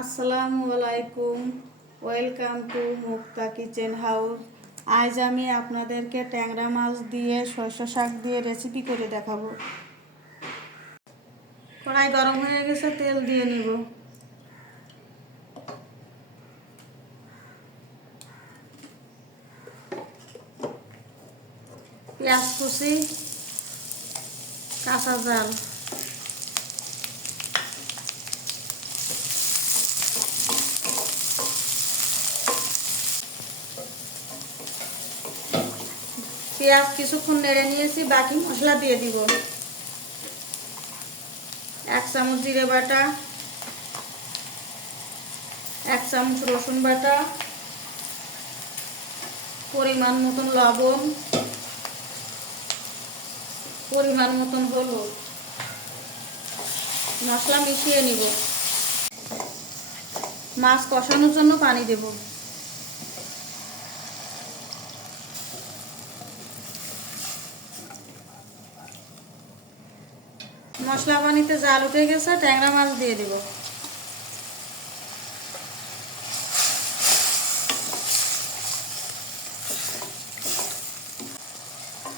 আসসালামু আলাইকুম। Welcome to Mukta kitchen house আজ আমি আপনাদেরকে ট্যাংরা মাছ দিয়ে শস্য শাক দিয়ে রেসিপি করে দেখাবো। কড়াই গরম হয়ে গেছে, তেল দিয়ে নিব। পেঁয়াজ কুচি, কাঁচা জাল। পেঁয়াজ কিছুক্ষণ নেড়ে নিয়েছি, বাকি মশলা দিয়ে দিব। এক চামচ জিরে বাটা, এক চামচ রসুন বাটা, পরিমাণ মতন লবণ, পরিমাণ মতন হলুদ। মশলা মিশিয়ে নিব। মাছ কষানোর জন্য পানি দেব। মশলা পানিতে জাল উঠে গেছে, ট্যাংরা মাছ দিয়ে দেব।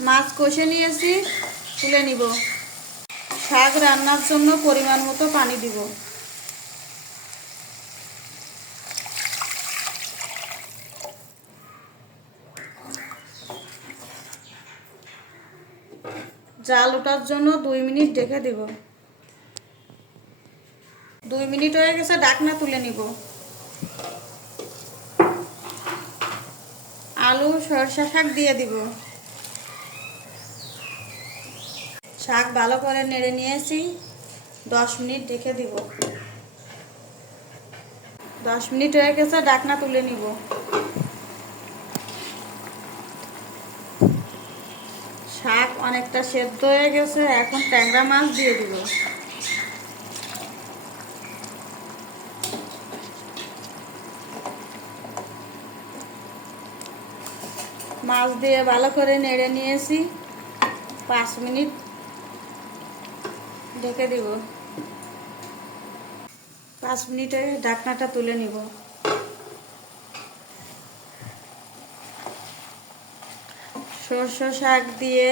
মাছ কষে নিয়েছি, তুলে নিব। শাক রান্নার জন্য পরিমাণ মতো পানি দিব। জাল ওঠার জন্য দুই মিনিট ঢেকে দেব। দুই মিনিট হয়ে গেছে, ডাকনা তুলে নিব। আলু, সরষা শাক দিয়ে দিব। শাক ভালো করে নেড়ে নিয়েছি, দশ মিনিট রেখে দিব। দশ মিনিট হয়ে গেছে, ডাকনা তুলে নিব। শাক অনেকটা সেদ্ধ হয়ে গেছে, এখন ট্যাংরা মাছ দিয়ে দিব। মাছ দিয়ে ভালো করে নেড়ে নিয়েছি, পাঁচ মিনিট ঢেকে দিব। পাঁচ মিনিটে ঢাকনাটা তুলে নিব। সর্ষ শাক দিয়ে,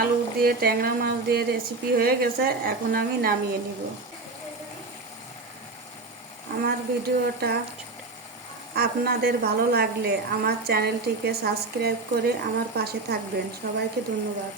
আলু দিয়ে, ট্যাংরা মাছ দিয়ে রেসিপি হয়ে গেছে, এখন আমি নামিয়ে নিব। আমার ভিডিওটা আপনাদের ভালো লাগলে আমার চ্যানেলটিকে সাবস্ক্রাইব করে আমার পাশে থাকবেন। সবাইকে ধন্যবাদ।